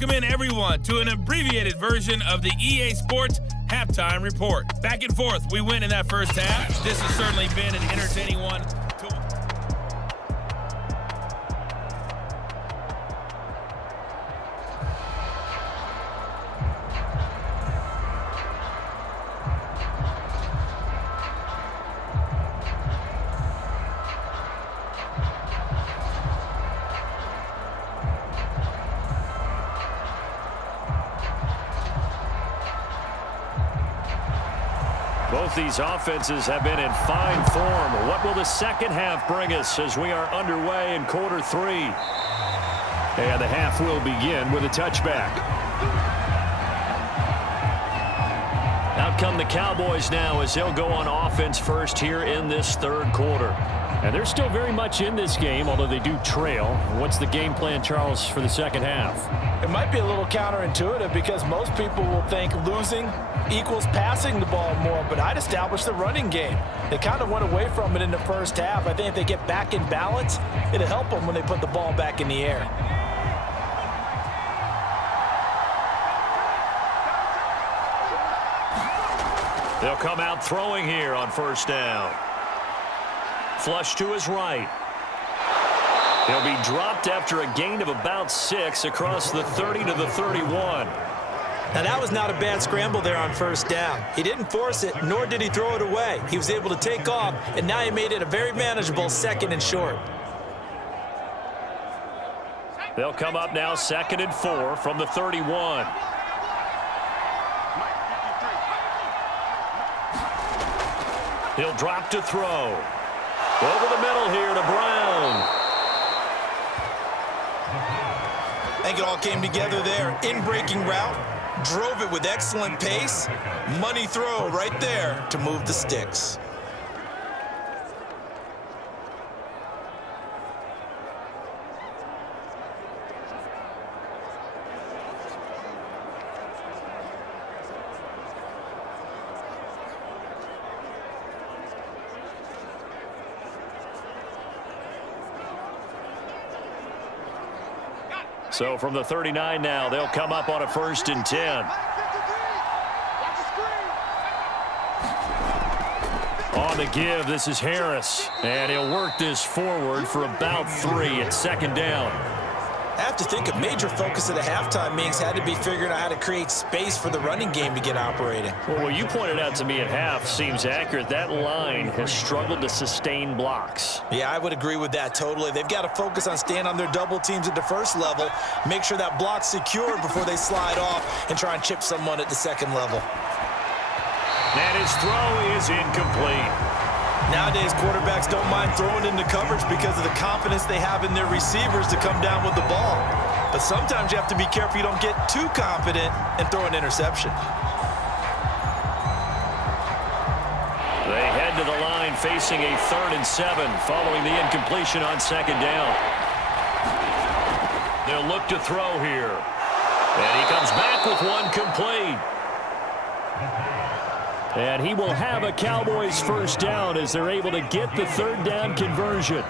Welcome in, everyone, to an abbreviated version of the EA Sports Halftime Report. Back and forth, we win in that first half. This has certainly been an entertaining one. Both these offenses have been in fine form. What will the second half bring us as we are underway in quarter three? And the half will begin with a touchback. Out come the Cowboys now as they'll go on offense first here in this third quarter. And they're still very much in this game, although they do trail. What's the game plan, Charles, for the second half? It might be a little counterintuitive because most people will think losing equals passing the ball more, but I'd establish the running game. They kind of went away from it in the first half. I think if they get back in balance, it'll help them when they put the ball back in the air. They'll come out throwing here on first down. Flush to his right. He'll be dropped after a gain of about 6 across the 30 to the 31. Now, that was not a bad scramble there on first down. He didn't force it, nor did he throw it away. He was able to take off, and now he made it a very manageable second and short. They'll come up now 2nd and 4 from the 31. He'll drop to throw. Over the middle here to Brown. I think it all came together there. In-breaking route, drove it with excellent pace. Money throw right there to move the sticks. So from the 39 now, they'll come up on a 1st and 10. On the give, this is Harris. And he'll work this forward for about 3 at 2nd down. I have to think a major focus of the halftime meetings had to be figuring out how to create space for the running game to get operating. Well, what you pointed out to me at half seems accurate. That line has struggled to sustain blocks. Yeah, I would agree with that totally. They've got to focus on staying on their double teams at the first level, make sure that block's secured before they slide off and try and chip someone at the second level. And his throw is incomplete. Nowadays, quarterbacks don't mind throwing into coverage because of the confidence they have in their receivers to come down with the ball. But sometimes you have to be careful you don't get too confident and throw an interception. They head to the line facing a 3rd and 7 following the incompletion on 2nd down. They'll look to throw here. And he comes back with one complete. And he will have a Cowboys 1st down as they're able to get the 3rd down conversion.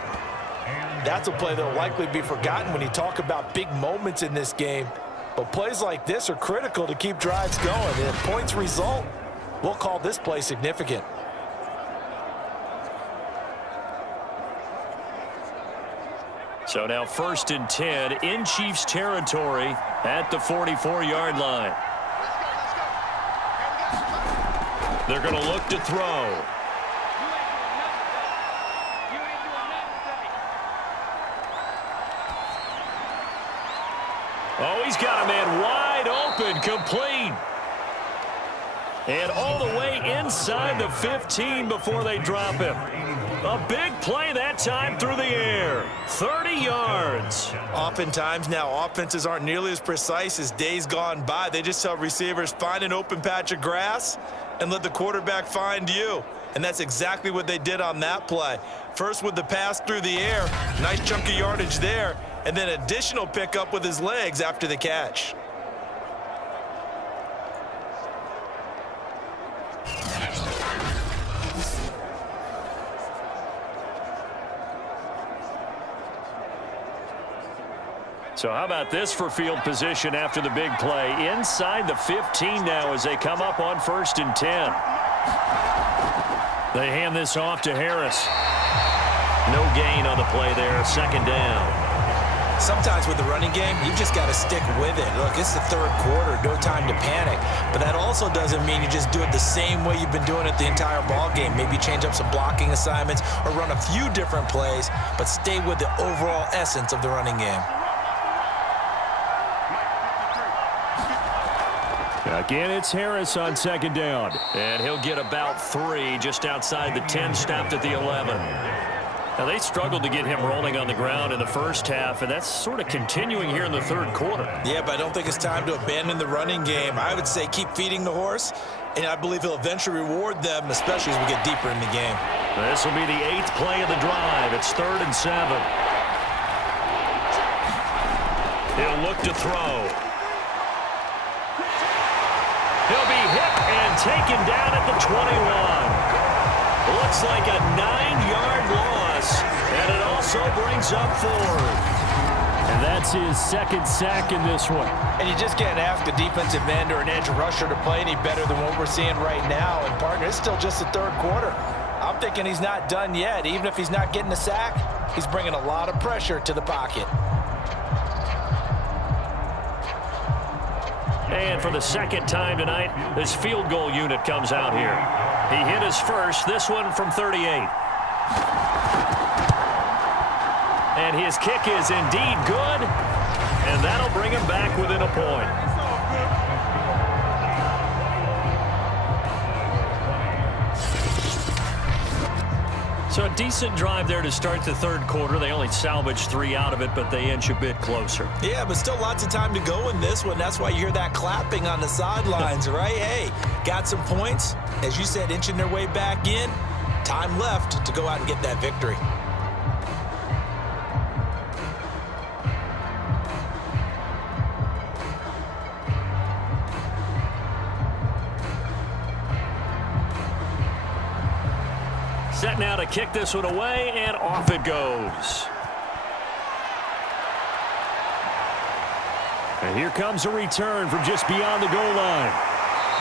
That's a play that will likely be forgotten when you talk about big moments in this game. But plays like this are critical to keep drives going. And if points result, we'll call this play significant. So now 1st and 10 in Chiefs territory at the 44-yard line. They're going to look to throw. Oh, he's got a man wide open, complete. And all the way inside the 15 before they drop him. A big play that time through the air. 30 yards. Oftentimes now, offenses aren't nearly as precise as days gone by. They just tell receivers, find an open patch of grass and let the quarterback find you. And that's exactly what they did on that play. First with the pass through the air, nice chunk of yardage there, and then additional pickup with his legs after the catch. So how about this for field position after the big play? Inside the 15 now as they come up on 1st and 10. They hand this off to Harris. No gain on the play there, 2nd down. Sometimes with the running game, you just got to stick with it. Look, it's the 3rd quarter, no time to panic. But that also doesn't mean you just do it the same way you've been doing it the entire ball game. Maybe change up some blocking assignments or run a few different plays, but stay with the overall essence of the running game. Again, it's Harris on 2nd down. And he'll get about 3 just outside the 10, stopped at the 11. Now, they struggled to get him rolling on the ground in the first half, and that's sort of continuing here in the 3rd quarter. Yeah, but I don't think it's time to abandon the running game. I would say keep feeding the horse, and I believe he'll eventually reward them, especially as we get deeper in the game. This will be the 8th play of the drive. It's 3rd and 7. He'll look to throw. He'll be hit and taken down at the 21. Looks like a 9-yard loss, and it also brings up 4th. And that's his 2nd sack in this one. And you just can't ask a defensive end or an edge rusher to play any better than what we're seeing right now. And, partner, it's still just the 3rd quarter. I'm thinking he's not done yet. Even if he's not getting a sack, he's bringing a lot of pressure to the pocket. And for the 2nd time tonight, this field goal unit comes out here. He hit his first, this one from 38. And his kick is indeed good, and that'll bring him back within a point. So a decent drive there to start the 3rd quarter. They only salvaged 3 out of it, but they inch a bit closer. Yeah, but still lots of time to go in this one. That's why you hear that clapping on the sidelines, right? Hey, got some points. As you said, inching their way back in. Time left to go out and get that victory. Set now to kick this one away, and off it goes. And here comes a return from just beyond the goal line.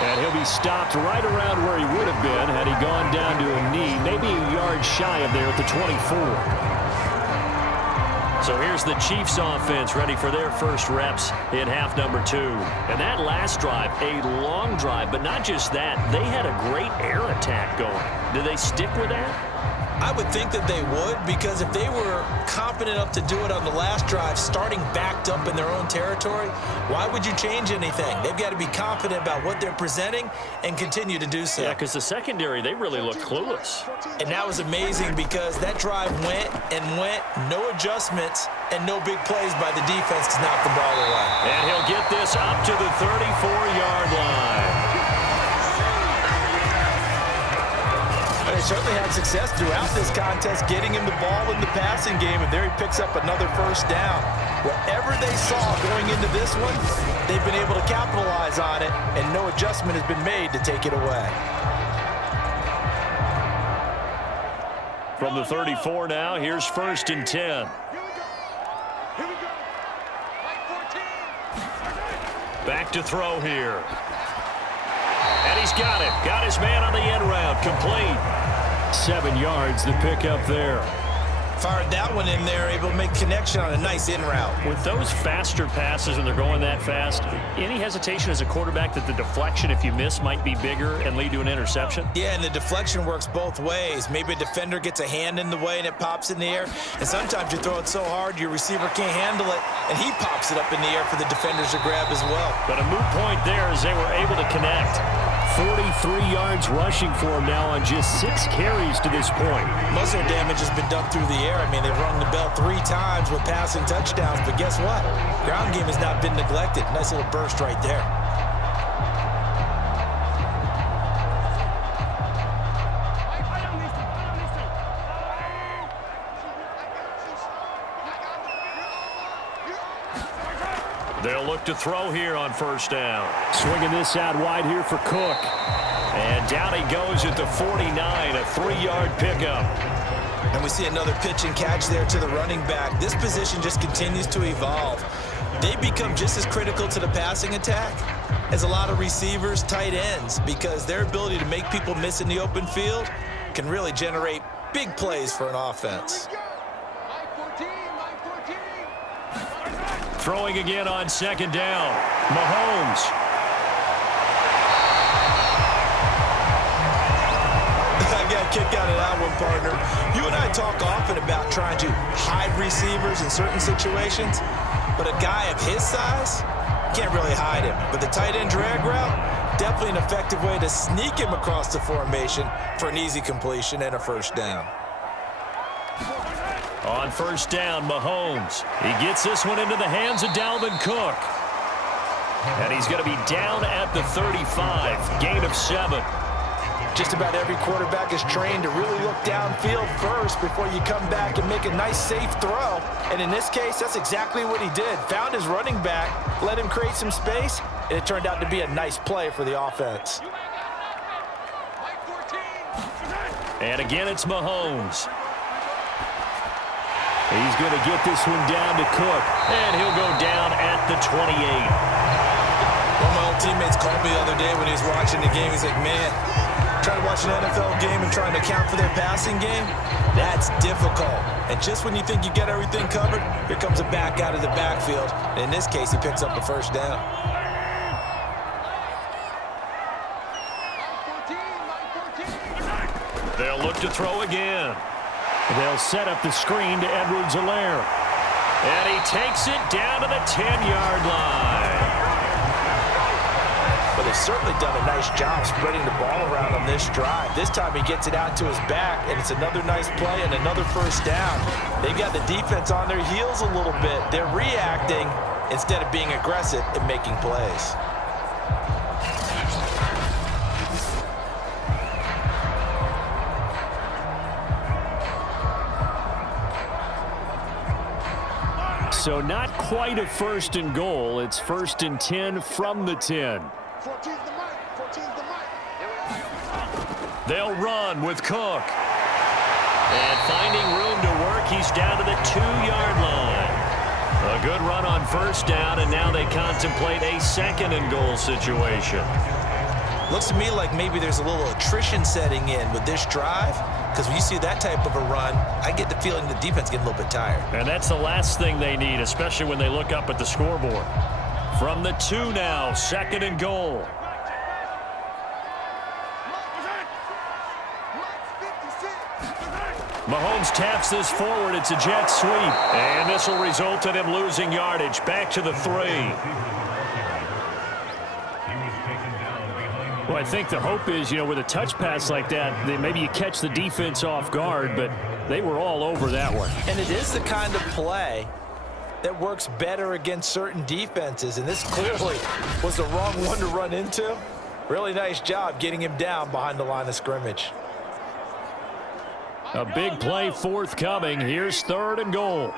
And he'll be stopped right around where he would have been had he gone down to a knee, maybe a yard shy of there at the 24. So here's the Chiefs offense ready for their first reps in half number 2. And that last drive, a long drive, but not just that. They had a great air attack going. Do they stick with that? I would think that they would, because if they were confident enough to do it on the last drive, starting backed up in their own territory, why would you change anything? They've got to be confident about what they're presenting and continue to do so. Yeah, because the secondary, they really looked clueless. And that was amazing because that drive went and went, no adjustments, and no big plays by the defense to knock the ball away. And he'll get this up to the 34-yard line. They certainly had success throughout this contest getting him the ball in the passing game, and there he picks up another 1st down. Whatever they saw going into this one, they've been able to capitalize on it, and no adjustment has been made to take it away. From the 34 now, here's 1st and 10. Back to throw here. And he's got it. Got his man on the end route. Complete. 7 yards, the pickup there. Fired that one in there, able to make connection on a nice in route. With those faster passes when they're going that fast, any hesitation as a quarterback that the deflection, if you miss, might be bigger and lead to an interception? Yeah, and the deflection works both ways. Maybe a defender gets a hand in the way and it pops in the air, and sometimes you throw it so hard your receiver can't handle it, and he pops it up in the air for the defenders to grab as well. But a moot point there as they were able to connect. 43 yards rushing for him now on just 6 carries to this point. Most of their damage has been done through the air. I mean, they've rung the bell 3 times with passing touchdowns, but guess what? Ground game has not been neglected. Nice little burst right there. They'll look to throw here on 1st down. Swinging this out wide here for Cook. And down he goes at the 49, a 3-yard pickup. And we see another pitch and catch there to the running back. This position just continues to evolve. they become just as critical to the passing attack as a lot of receivers, tight ends, because their ability to make people miss in the open field can really generate big plays for an offense. Throwing again on second down. Mahomes. I got a kick out of that one, partner. You and I talk often about trying to hide receivers in certain situations, but a guy of his size can't really hide him. But the tight end drag route, definitely an effective way to sneak him across the formation for an easy completion and a first down. On first down, Mahomes. He gets this one into the hands of Dalvin Cook. And he's going to be down at the 35, gain of 7. Just about every quarterback is trained to really look downfield first before you come back and make a nice, safe throw. And in this case, that's exactly what he did. Found his running back, let him create some space, and it turned out to be a nice play for the offense. And again, it's Mahomes. He's going to get this one down to Cook, and he'll go down at the 28. One of my old teammates called me the other day when he was watching the game. He's like, man, trying to watch an NFL game and trying to account for their passing game, that's difficult. And just when you think you get everything covered, here comes a back out of the backfield. And in this case, he picks up a first down. They'll look to throw again. They'll set up the screen to Edwards-Helaire. And he takes it down to the 10-yard line. But they've certainly done a nice job spreading the ball around on this drive. This time he gets it out to his back, and it's another nice play and another first down. They've got the defense on their heels a little bit. They're reacting instead of being aggressive and making plays. So not quite a first and goal. It's first and 10 from the 10. They'll run with Cook. And finding room to work, he's down to the 2-yard line. A good run on first down, and now they contemplate a second and goal situation. Looks to me like maybe there's a little attrition setting in with this drive, because when you see that type of a run, I get the feeling the defense getting a little bit tired. And that's the last thing they need, especially when they look up at the scoreboard. From the 2 now, second and goal. Mahomes taps this forward. It's a jet sweep. And this will result in him losing yardage. Back to the 3. Well, I think the hope is, with a touch pass like that, maybe you catch the defense off guard, but they were all over that one. And it is the kind of play that works better against certain defenses, and this clearly was the wrong one to run into. Really nice job getting him down behind the line of scrimmage. A big play forthcoming. Here's third and goal.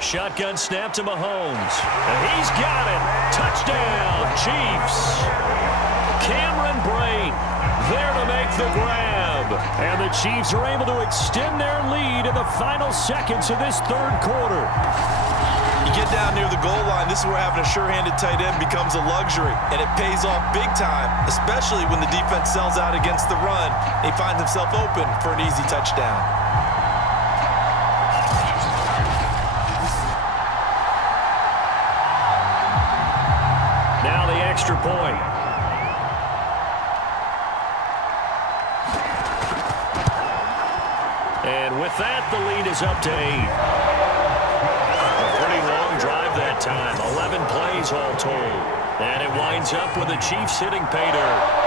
Shotgun snap to Mahomes. And he's got it. Touchdown, Chiefs. Cameron Brate there to make the grab. And the Chiefs are able to extend their lead in the final seconds of this third quarter. You get down near the goal line, this is where having a sure-handed tight end becomes a luxury, and it pays off big time, especially when the defense sells out against the run. He finds himself open for an easy touchdown. Now the extra point. And with that, the lead is up to 8. Drive that time. 11 plays all told. And it winds up with the Chiefs hitting pay dirt.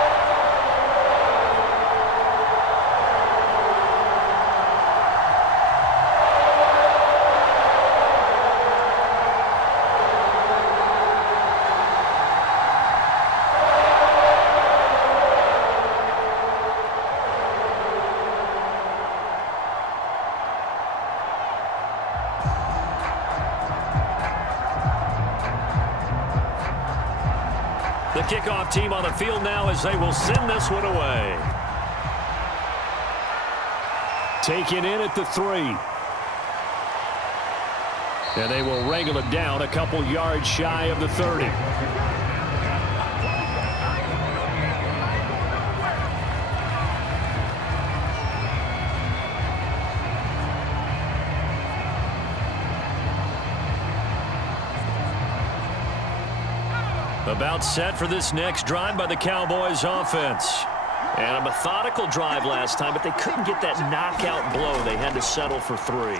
The kickoff team on the field now as they will send this one away. Taken in at the 3. And they will wrangle it down a couple yards shy of the 30. About set for this next drive by the Cowboys offense. And a methodical drive last time, but they couldn't get that knockout blow. They had to settle for 3.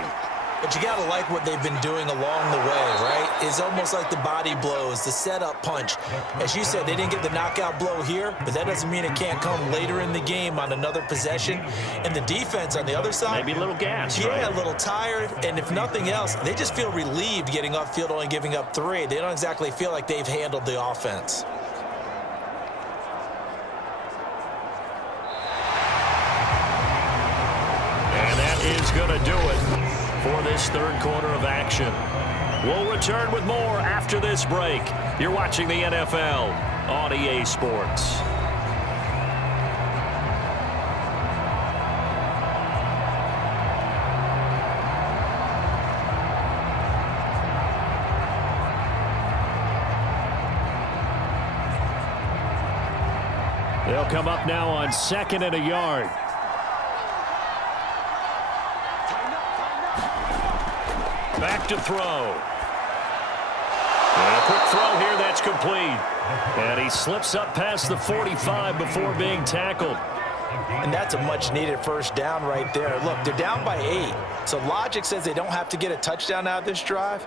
But you got to like what they've been doing along the way, right? It's almost like the body blows, the setup punch. As you said, they didn't get the knockout blow here, but that doesn't mean it can't come later in the game on another possession. And the defense on the other side, maybe a little gas, yeah, right? A little tired. And if nothing else, they just feel relieved getting upfield, only giving up 3. They don't exactly feel like they've handled the offense. And that is going to do it for this third quarter of action. We'll return with more after this break. You're watching the NFL on EA Sports. They'll come up now on 2nd and a yard. Back to throw. And a quick throw here that's complete. And he slips up past the 45 before being tackled. And that's a much-needed first down right there. Look, they're down by 8. So logic says they don't have to get a touchdown out of this drive.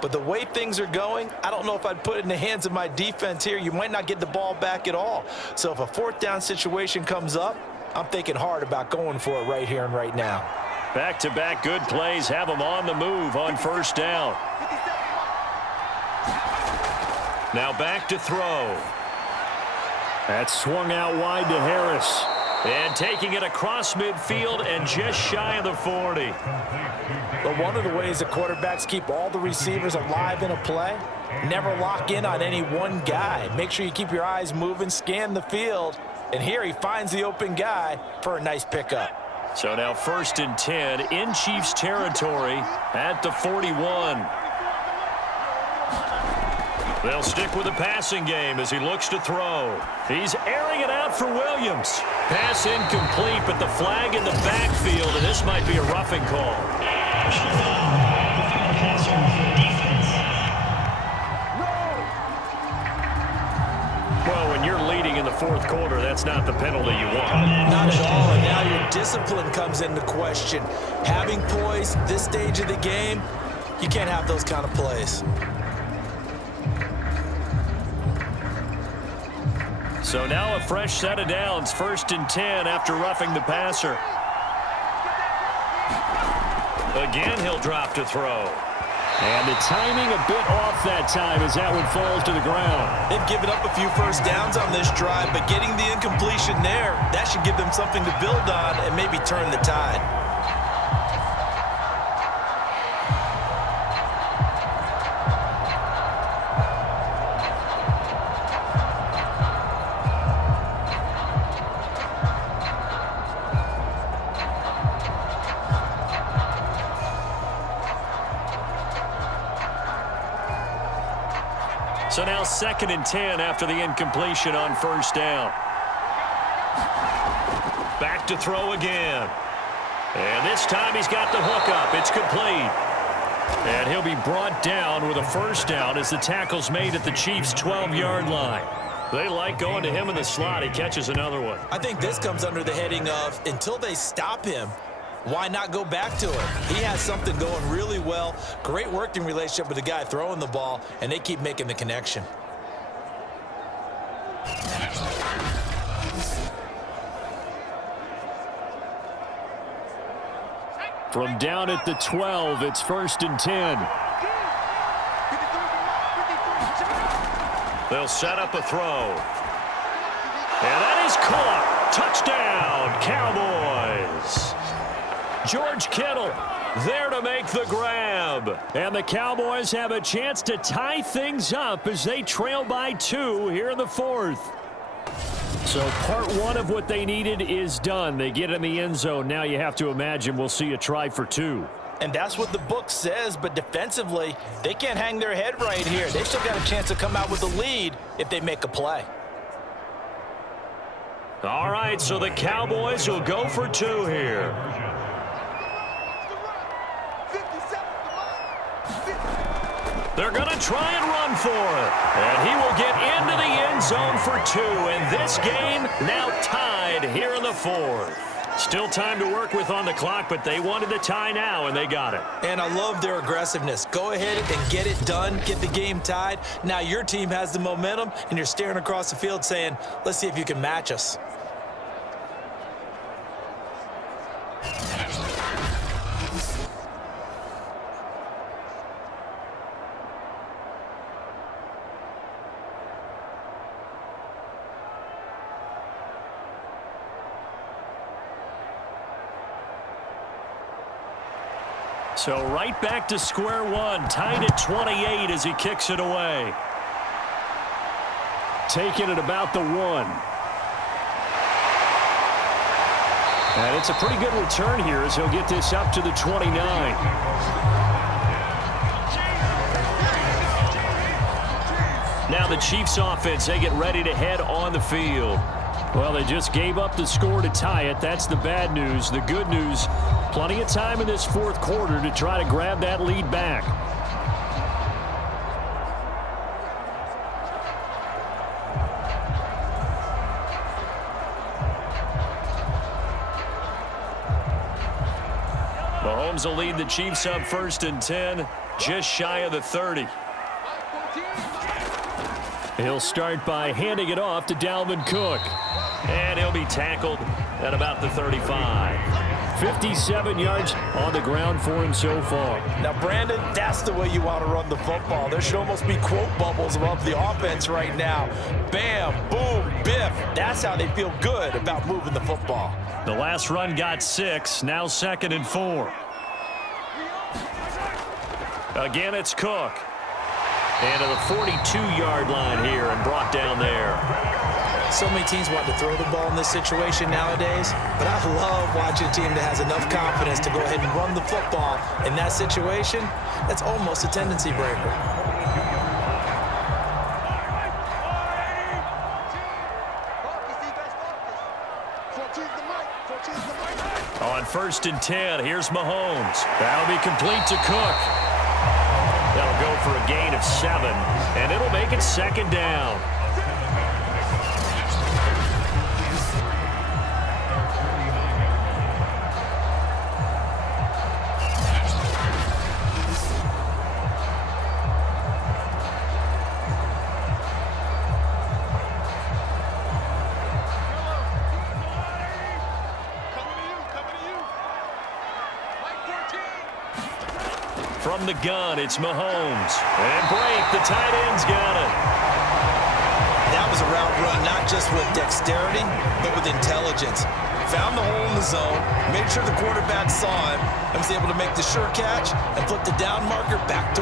But the way things are going, I don't know if I'd put it in the hands of my defense here. You might not get the ball back at all. So if a 4th down situation comes up, I'm thinking hard about going for it right here and right now. Back-to-back good plays have them on the move on first down. Now back to throw. That swung out wide to Harris. And taking it across midfield and just shy of the 40. But one of the ways the quarterbacks keep all the receivers alive in a play, never lock in on any one guy. Make sure you keep your eyes moving, scan the field. And here he finds the open guy for a nice pickup. So now 1st and 10 in Chiefs territory at the 41. They'll stick with the passing game as he looks to throw. He's airing it out for Williams. Pass incomplete, but the flag in the backfield, and this might be a roughing call. Well, when you're leading in the 4th quarter, that's not the penalty you want. Not at all, and now your discipline comes into question. Having poise this stage of the game, you can't have those kind of plays. So now a fresh set of downs, 1st and 10 after roughing the passer. Again, he'll drop to throw. And the timing a bit off that time as that one falls to the ground. They've given up a few first downs on this drive, but getting the incompletion there, that should give them something to build on and maybe turn the tide. So now 2nd and 10 after the incompletion on first down. Back to throw again. And this time he's got the hook up. It's complete. And he'll be brought down with a first down as the tackle's made at the Chiefs' 12-yard line. They like going to him in the slot. He catches another one. I think this comes under the heading of until they stop him, why not go back to him? He has something going really well. Great working relationship with the guy throwing the ball, and they keep making the connection. From down at the 12, it's 1st and 10. They'll set up a throw. And that is caught. Touchdown, Cowboys. George Kittle there to make the grab. And the Cowboys have a chance to tie things up as they trail by 2 here in the 4th. So part one of what they needed is done. They get in the end zone. Now you have to imagine we'll see a try for two. And that's what the book says, but defensively, they can't hang their head right here. They still got a chance to come out with a lead if they make a play. All right, so the Cowboys will go for two here. They're going to try and run for it. And he will get into the end zone for two. And this game now tied here in the fourth. Still time to work with on the clock, but they wanted the tie now, and they got it. And I love their aggressiveness. Go ahead and get it done, get the game tied. Now your team has the momentum, and you're staring across the field saying, let's see if you can match us. So right back to square one, tied at 28 as he kicks it away. Taking it about the 1. And it's a pretty good return here as he'll get this up to the 29. Now the Chiefs offense, they get ready to head on the field. Well, they just gave up the score to tie it. That's the bad news. The good news, plenty of time in this fourth quarter to try to grab that lead back. Mahomes will lead the Chiefs up 1st and 10, just shy of the 30. He'll start by handing it off to Dalvin Cook. And he'll be tackled at about the 35. 57 yards on the ground for him so far. Now, Brandon, that's the way you want to run the football. There should almost be quote bubbles above the offense right now. Bam, boom, biff. That's how they feel good about moving the football. The last run got 6, now 2nd and 4. Again, it's Cook. And to the 42-yard line here and brought down there. So many teams want to throw the ball in this situation nowadays, but I love watching a team that has enough confidence to go ahead and run the football in that situation. That's almost a tendency breaker. On 1st and 10, here's Mahomes. That'll be complete to Cook. That'll go for a gain of 7, and it'll make it 2nd down. From the gun, it's Mahomes. And break, the tight end's got it. That was a route run, not just with dexterity, but with intelligence. Found the hole in the zone, made sure the quarterback saw him, and was able to make the sure catch and flip the down marker back to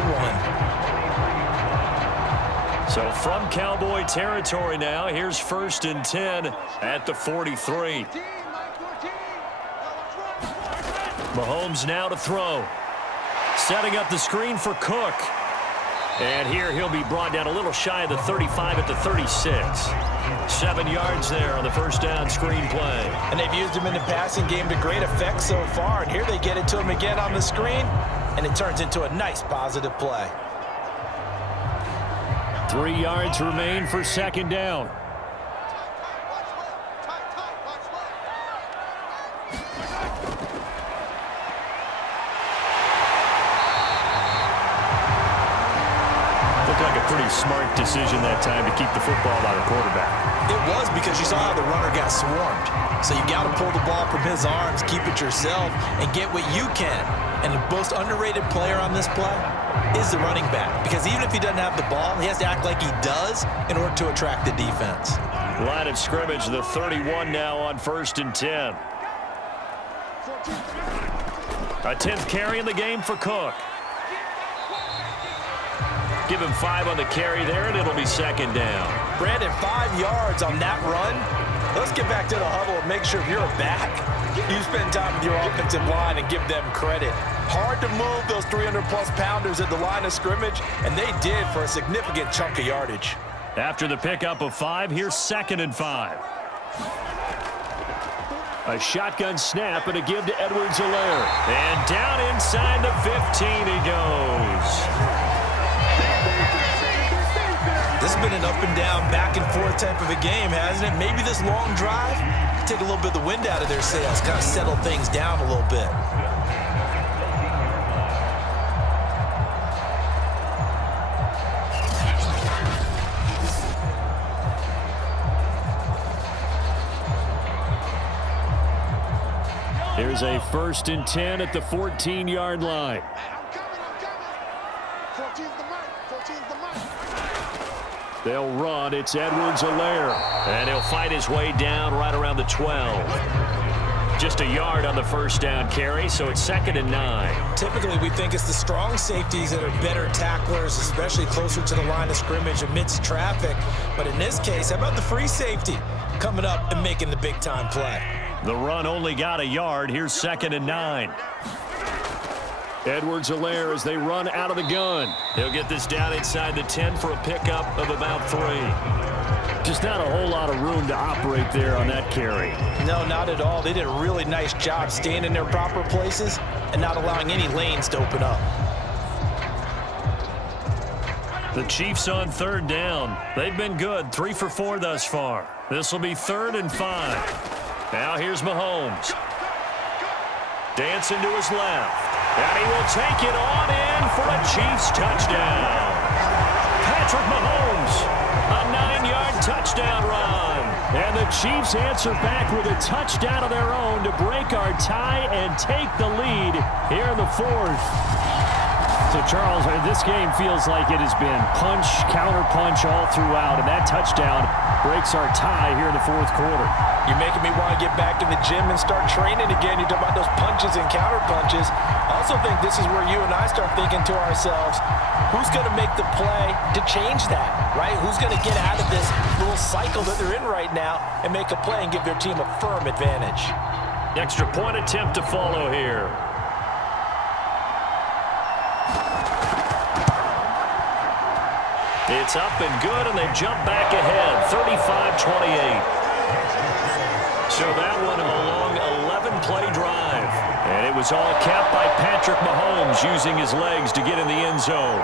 1. So from Cowboy territory now, here's 1st and 10 at the 43. Mahomes now to throw. Setting up the screen for Cook. And here he'll be brought down a little shy of the 35 at the 36. 7 yards there on the first down screen play. And they've used him in the passing game to great effect so far. And here they get it to him again on the screen. And it turns into a nice positive play. 3 yards remain for 2nd down. Pretty smart decision that time to keep the football by the quarterback. It was, because you saw how the runner got swarmed. So you got to pull the ball from his arms, keep it yourself, and get what you can. And the most underrated player on this play is the running back. Because even if he doesn't have the ball, he has to act like he does in order to attract the defense. Line of scrimmage, the 31 now on 1st and 10. A 10th carry in the game for Cook. Give him 5 on the carry there, and it'll be 2nd down. Brandon, 5 yards on that run. Let's get back to the huddle and make sure if you're a back, you spend time with your offensive line and give them credit. Hard to move those 300-plus pounders at the line of scrimmage, and they did for a significant chunk of yardage. After the pickup of 5, here's 2nd and 5. A shotgun snap and a give to Edwards-Helaire. And down inside the 15 he goes. This has been an up-and-down, back-and-forth type of a game, hasn't it? Maybe this long drive, take a little bit of the wind out of their sails, kind of settle things down a little bit. Here's a 1st and 10 at the 14-yard line. They'll run. It's Edwards-Helaire. And he'll fight his way down right around the 12. Just a yard on the 1st down carry, so it's 2nd and 9. Typically, we think it's the strong safeties that are better tacklers, especially closer to the line of scrimmage amidst traffic. But in this case, how about the free safety coming up and making the big-time play? The run only got a yard. Here's 2nd and 9. Edwards-Helaire as they run out of the gun. He'll get this down inside the 10 for a pickup of about 3. Just not a whole lot of room to operate there on that carry. No, not at all. They did a really nice job staying in their proper places and not allowing any lanes to open up. The Chiefs on 3rd down. They've been good, 3 for 4 thus far. This will be 3rd and 5. Now here's Mahomes. Dancing to his left. And he will take it on in for a Chiefs touchdown. Patrick Mahomes, a 9-yard touchdown run. And the Chiefs answer back with a touchdown of their own to break our tie and take the lead here in the 4th. So, Charles, this game feels like it has been punch, counter-punch all throughout, and that touchdown breaks our tie here in the 4th quarter. You're making me want to get back in the gym and start training again. You talk about those punches and counter-punches. I also think this is where you and I start thinking to ourselves, who's going to make the play to change that, right? Who's going to get out of this little cycle that they're in right now and make a play and give their team a firm advantage? Extra point attempt to follow here. It's up and good, and they jump back ahead, 35-28. So that one a long 11-play drive. And it was all capped by Patrick Mahomes using his legs to get in the end zone.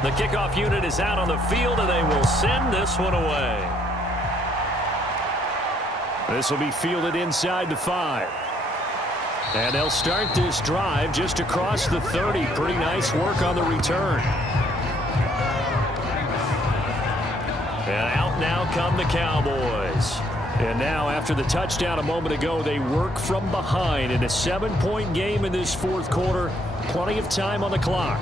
The kickoff unit is out on the field, and they will send this one away. This will be fielded inside the 5. And they'll start this drive just across the 30. Pretty nice work on the return. And out now come the Cowboys. And now, after the touchdown a moment ago, they work from behind in a 7-point game in this 4th quarter. Plenty of time on the clock.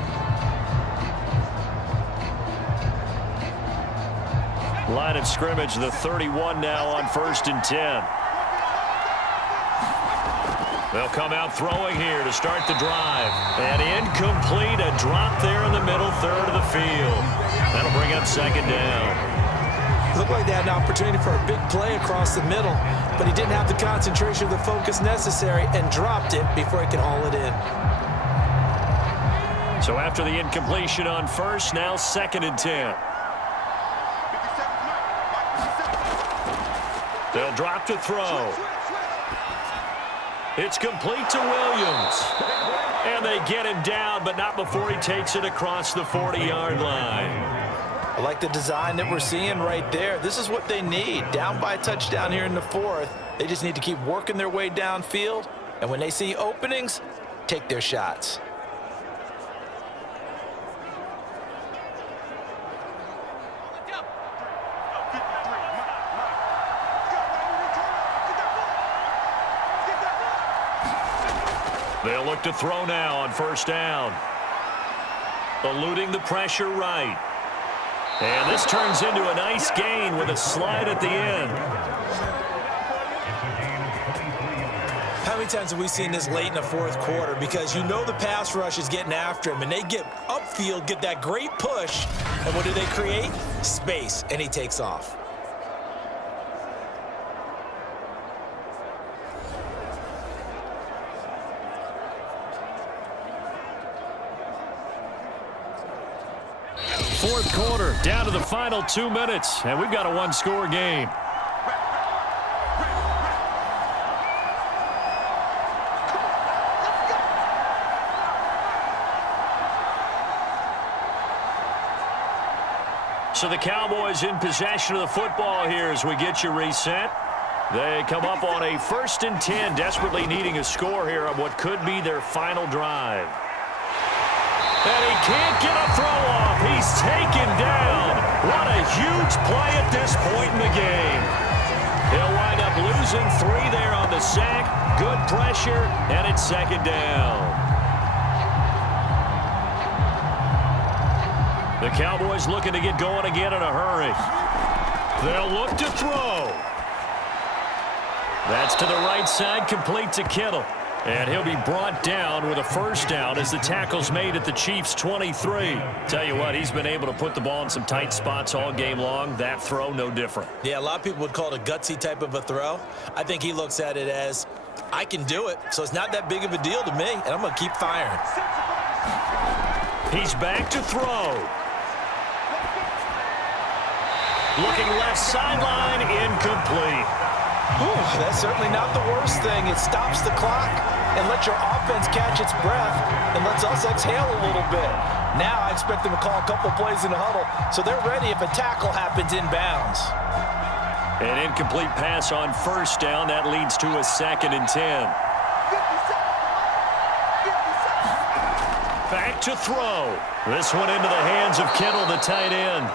Line of scrimmage, the 31 now on 1st and 10. They'll come out throwing here to start the drive. And incomplete, a drop there in the middle 3rd of the field. That'll bring up 2nd down. Looked like they had an opportunity for a big play across the middle, but he didn't have the concentration or the focus necessary and dropped it before he could haul it in. So after the incompletion on 1st, now 2nd and 10. They'll drop to throw. It's complete to Williams. And they get him down, but not before he takes it across the 40-yard line. I like the design that we're seeing right there. This is what they need. Down by a touchdown here in the 4th. They just need to keep working their way downfield. And when they see openings, take their shots. They'll look to throw now on first down. Eluding the pressure right. And this turns into a nice gain with a slide at the end. How many times have we seen this late in the fourth quarter? Because you know the pass rush is getting after him, and they get upfield, get that great push, and what do they create? Space, and he takes off. Fourth quarter, down to the final 2 minutes, and we've got a one-score game. So the Cowboys in possession of the football here as we get you reset. They come up on a 1st and 10, desperately needing a score here on what could be their final drive. And he can't get a throw off. He's taken down. What a huge play at this point in the game. He'll wind up losing 3 there on the sack. Good pressure, and it's 2nd down. The Cowboys looking to get going again in a hurry. They'll look to throw. That's to the right side, complete to Kittle. And he'll be brought down with a 1st down as the tackle's made at the Chiefs' 23. Tell you what, he's been able to put the ball in some tight spots all game long. That throw, no different. Yeah, a lot of people would call it a gutsy type of a throw. I think he looks at it as, I can do it, so it's not that big of a deal to me, and I'm going to keep firing. He's back to throw. Looking left sideline, incomplete. Ooh, that's certainly not the worst thing. It stops the clock and lets your offense catch its breath and lets us exhale a little bit. Now I expect them to call a couple plays in the huddle so they're ready if a tackle happens inbounds. An incomplete pass on 1st down. That leads to a 2nd and 10. Back to throw. This one into the hands of Kittle, the tight end.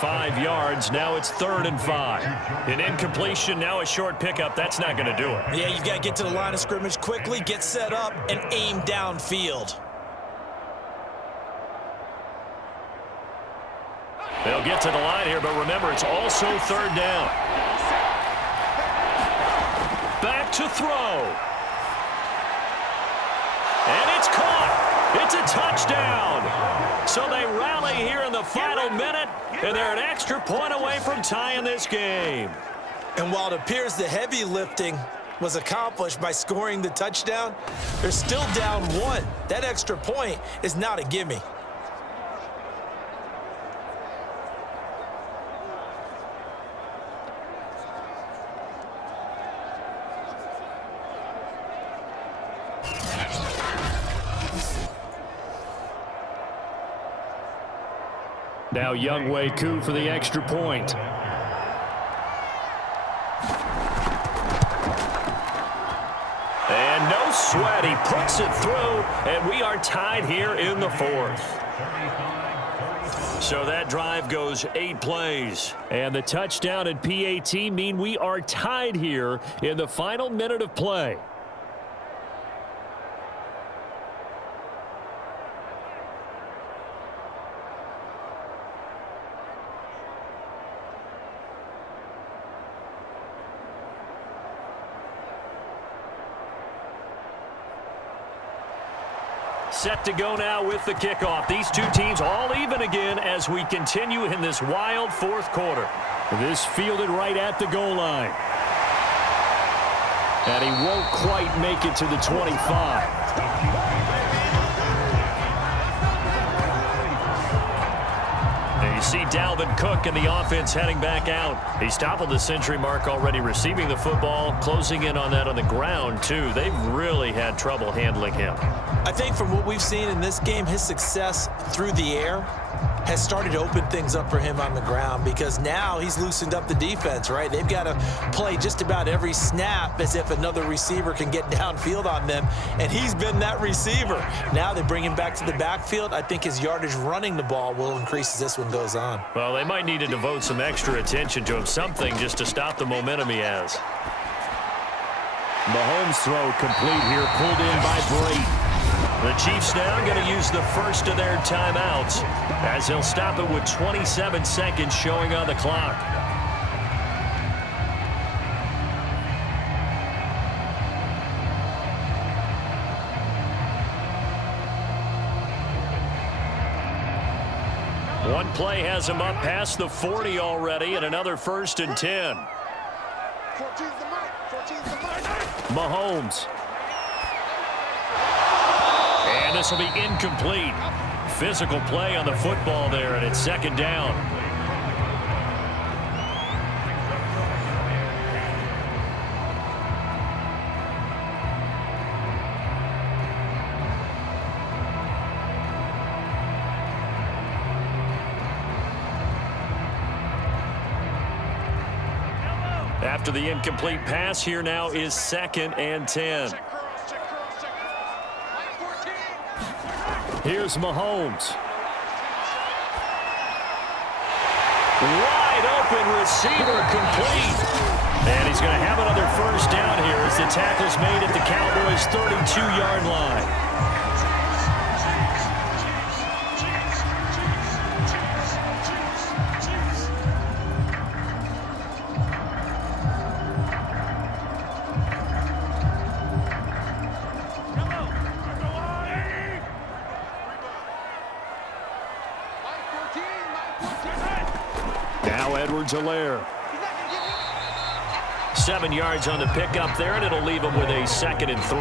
5 yards. Now it's 3rd and 5. An incompletion, now a short pickup. That's not going to do it. Yeah, you've got to get to the line of scrimmage quickly, get set up, and aim downfield. They'll get to the line here, but remember, it's also 3rd down. Back to throw. And it's caught. It's a touchdown. So they rally here in the final minute, and they're an extra point away from tying this game. And while it appears the heavy lifting was accomplished by scoring the touchdown, they're still down 1. That extra point is not a gimme. Now Younghoe Koo for the extra point. And no sweat. He puts it through, and we are tied here in the 4th. So that drive goes 8 plays. And the touchdown and PAT mean we are tied here in the final minute of play. Set to go now with the kickoff. These two teams all even again as we continue in this wild 4th quarter. This fielded right at the goal line. And he won't quite make it to the 25. And you see Dalvin Cook and the offense heading back out. He's toppled the century mark already, receiving the football, closing in on that on the ground, too. They've really had trouble handling him. I think from what we've seen in this game, his success through the air has started to open things up for him on the ground because now he's loosened up the defense, right? They've got to play just about every snap as if another receiver can get downfield on them, and he's been that receiver. Now they bring him back to the backfield. I think his yardage running the ball will increase as this one goes on. Well, they might need to devote some extra attention to him, something just to stop the momentum he has. Mahomes' throw complete here, pulled in by Brady. The Chiefs now going to use the first of their timeouts as they'll stop it with 27 seconds showing on the clock. One play has him up past the 40 already, and another 1st and 10. Mahomes. And this will be incomplete. Physical play on the football there, and it's 2nd down. After the incomplete pass, here now is 2nd and 10. Here's Mahomes. Wide open receiver, complete. And he's going to have another 1st down here as the tackle's made at the Cowboys' 32-yard line. Now Edwards-Helaire. 7 yards on the pickup there, and it'll leave him with a 2nd and 3.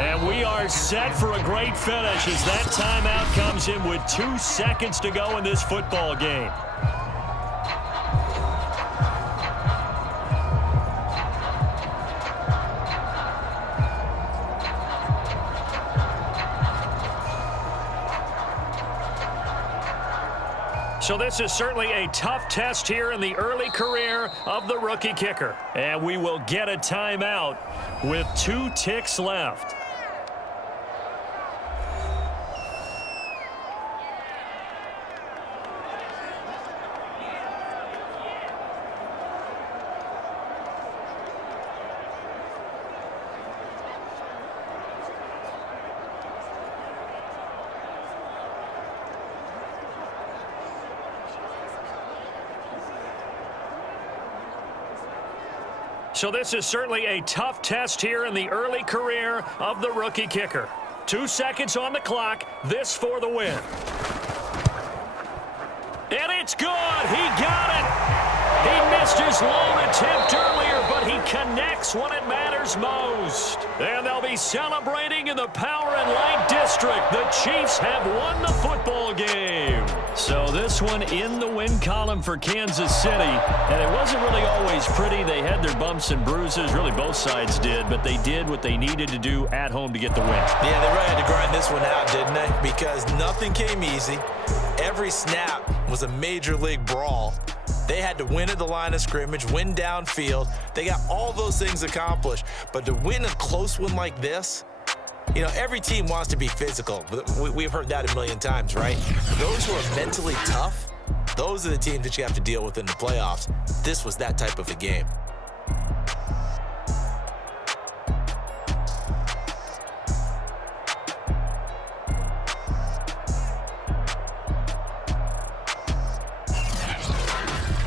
And we are set for a great finish as that timeout comes in with 2 seconds to go in this football game. So this is certainly a tough test here in the early career of the rookie kicker. And we will get a timeout with 2 ticks left. So this is certainly a tough test here in the early career of the rookie kicker. 2 seconds on the clock. This for the win. And it's good. He got it. He missed his long attempt earlier, but he connects when it matters most. And they'll be celebrating in the Power and Light District. The Chiefs have won the football game. So this one in the win column for Kansas City. And it wasn't really always pretty. They had their bumps and bruises. Really, both sides did. But they did what they needed to do at home to get the win. Yeah, they really had to grind this one out, didn't they? Because nothing came easy. Every snap was a major league brawl. They had to win at the line of scrimmage, win downfield. They got all those things accomplished. But to win a close one like this, you know, every team wants to be physical. We've heard that a million times, right? Those who are mentally tough, those are the teams that you have to deal with in the playoffs. This was that type of a game.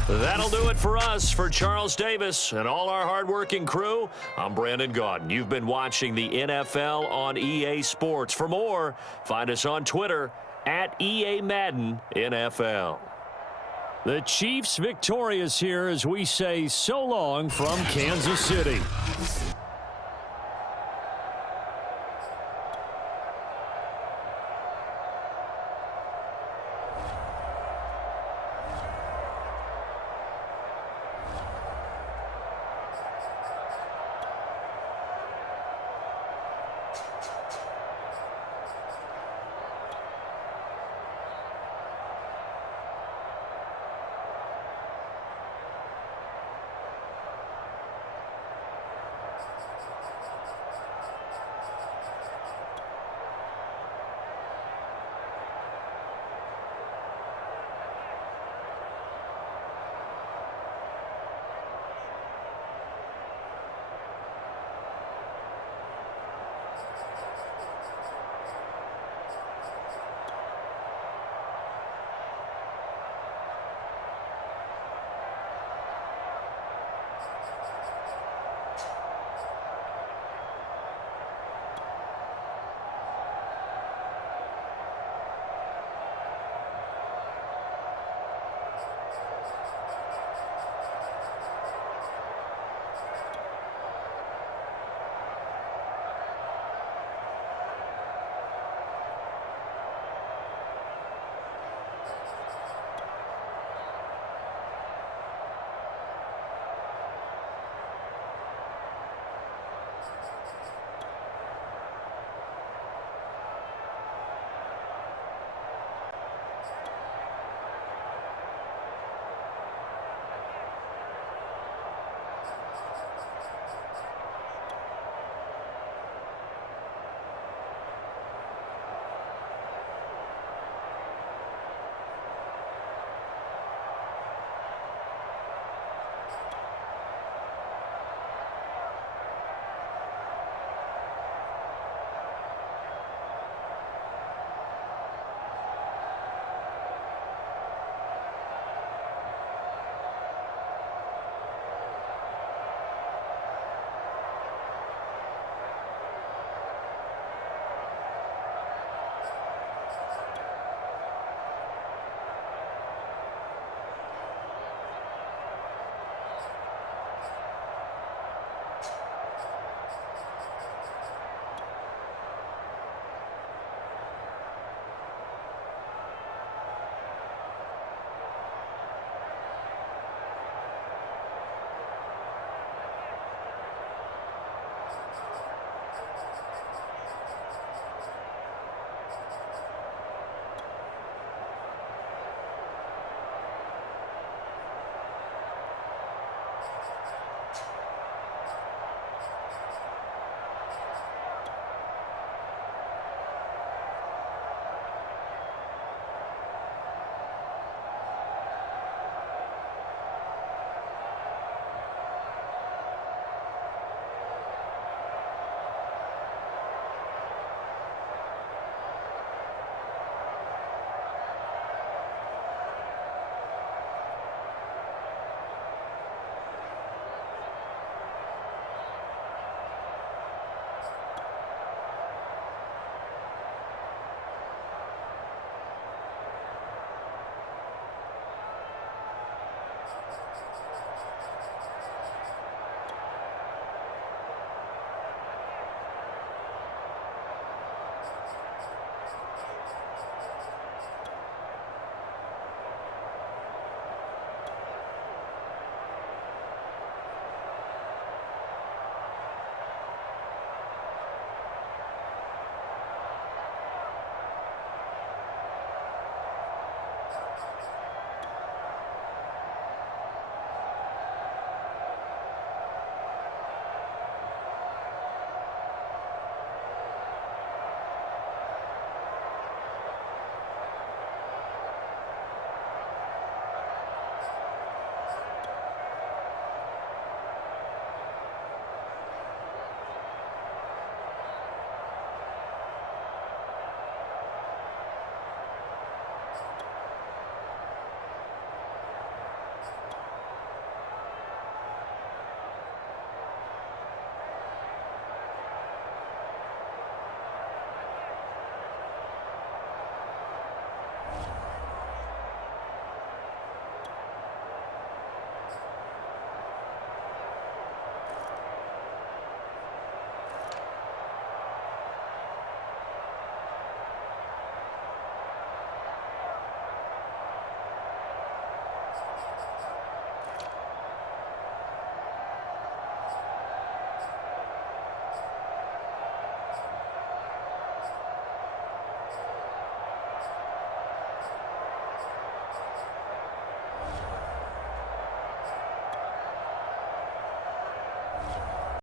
That'll do it for us. For Charles Davis and all our hardworking crew, I'm Brandon Gaudin. You've been watching the NFL on EA Sports. For more, find us on Twitter at EA Madden NFL. The Chiefs victorious here as we say so long from Kansas City.